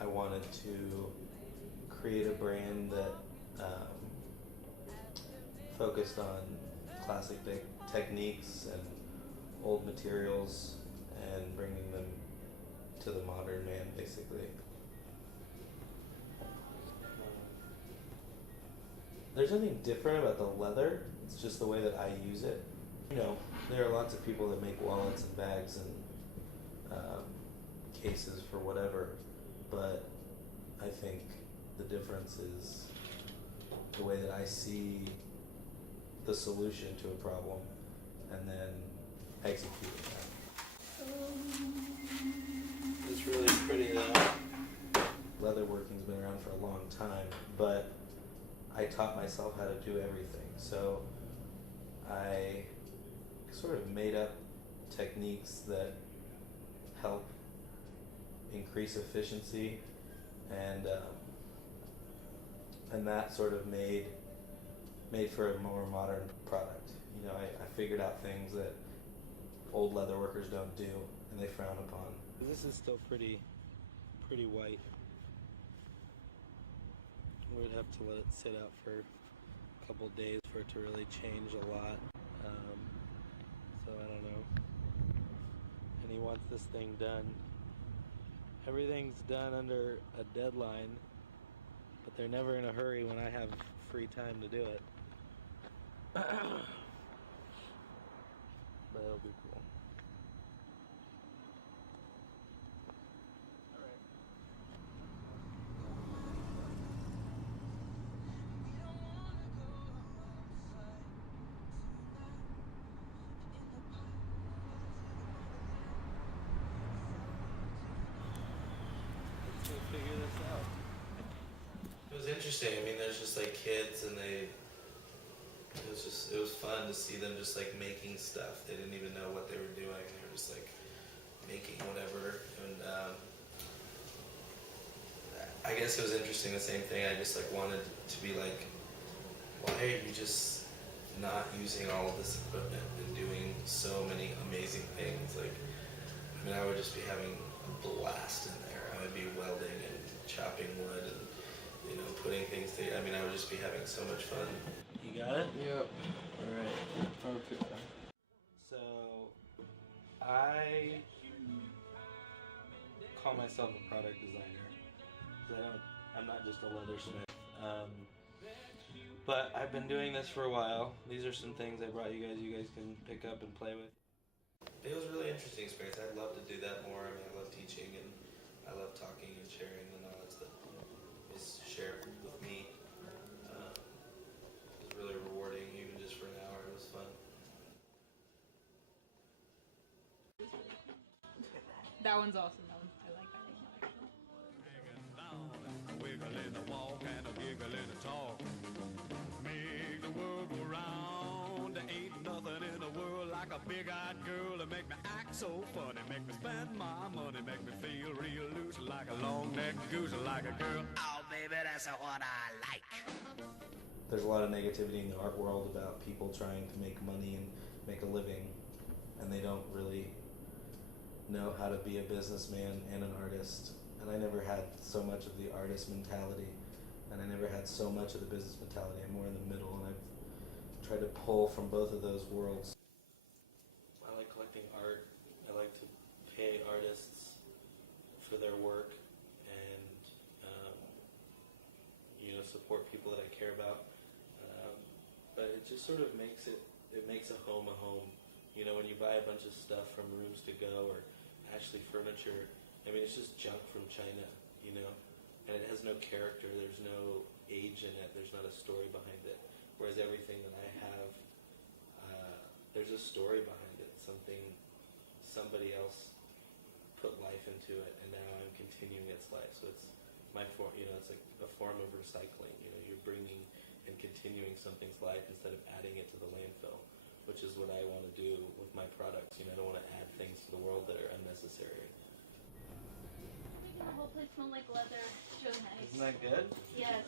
I wanted to create a brand that focused on classic techniques and old materials and bringing them to the modern man, basically. There's nothing different about the leather. It's just the way that I use it. You know, there are lots of people that make wallets and bags and cases for whatever, but I think the difference is the way that I see the solution to a problem and then execute it. It's really pretty though. Leatherworking's been around for a long time, but I taught myself how to do everything. So I sort of made up techniques that help increase efficiency, and that sort of made for a more modern product. You know, I figured out things that old leather workers don't do, and they frown upon. This is still pretty white. We'd have to let it sit out for a couple days for it to really change a lot. So I don't know. And he wants this thing done. Everything's done under a deadline, but they're never in a hurry when I have free time to do it. But it'll be cool. Figure this out. It was interesting. I mean, there's just like kids, and it was fun to see them just like making stuff. They didn't even know what they were doing. They were just like making whatever. And I guess it was interesting. The same thing. I just like wanted to be like, why are you just not using all of this equipment and doing so many amazing things? Like, I mean, I would just be having a blast in there. I would be welding and chopping wood and, you know, putting things together. I mean, I would just be having so much fun. You got it? Yep. All right. Okay. So, I call myself a product designer. I'm not just a leathersmith. But I've been doing this for a while. These are some things I brought you guys. You guys can pick up and play with. It was a really interesting experience. I'd love to do that more. I mean, I love teaching and I love talking and sharing the knowledge that is shared with me. It was really rewarding, even just for an hour. It was fun. That one's awesome. I like that one actually. Wiggle in the walk and a giggle in the talk. Make the world go round. There ain't nothing in the world like a big-eyed girl that make me act so funny, make me spend my money, make me feel real loose like a long-necked goose, like a girl. Oh, baby, that's what I like. There's a lot of negativity in the art world about people trying to make money and make a living, and they don't really know how to be a businessman and an artist. And I never had so much of the artist mentality, and I never had so much of the business mentality. I'm more in the middle, and I've tried to pull from both of those worlds. I like collecting art. I like to pay artists for their work and support people that I care about. But it just sort of makes a home a home. You know, when you buy a bunch of stuff from Rooms to Go or Ashley Furniture, I mean, it's just junk from China, you know? And it has no character, there's no age in it, there's not a story behind it. Whereas everything that I have, there's a story behind it, somebody else put life into it, and now I'm continuing its life. So it's it's like a form of recycling, you know, you're bringing and continuing something's life instead of adding it to the landfill, which is what I want to do with my products. You know, I don't want to add things to the world that are unnecessary. The whole place smelled like leather. It's really nice. Isn't that good? Yes.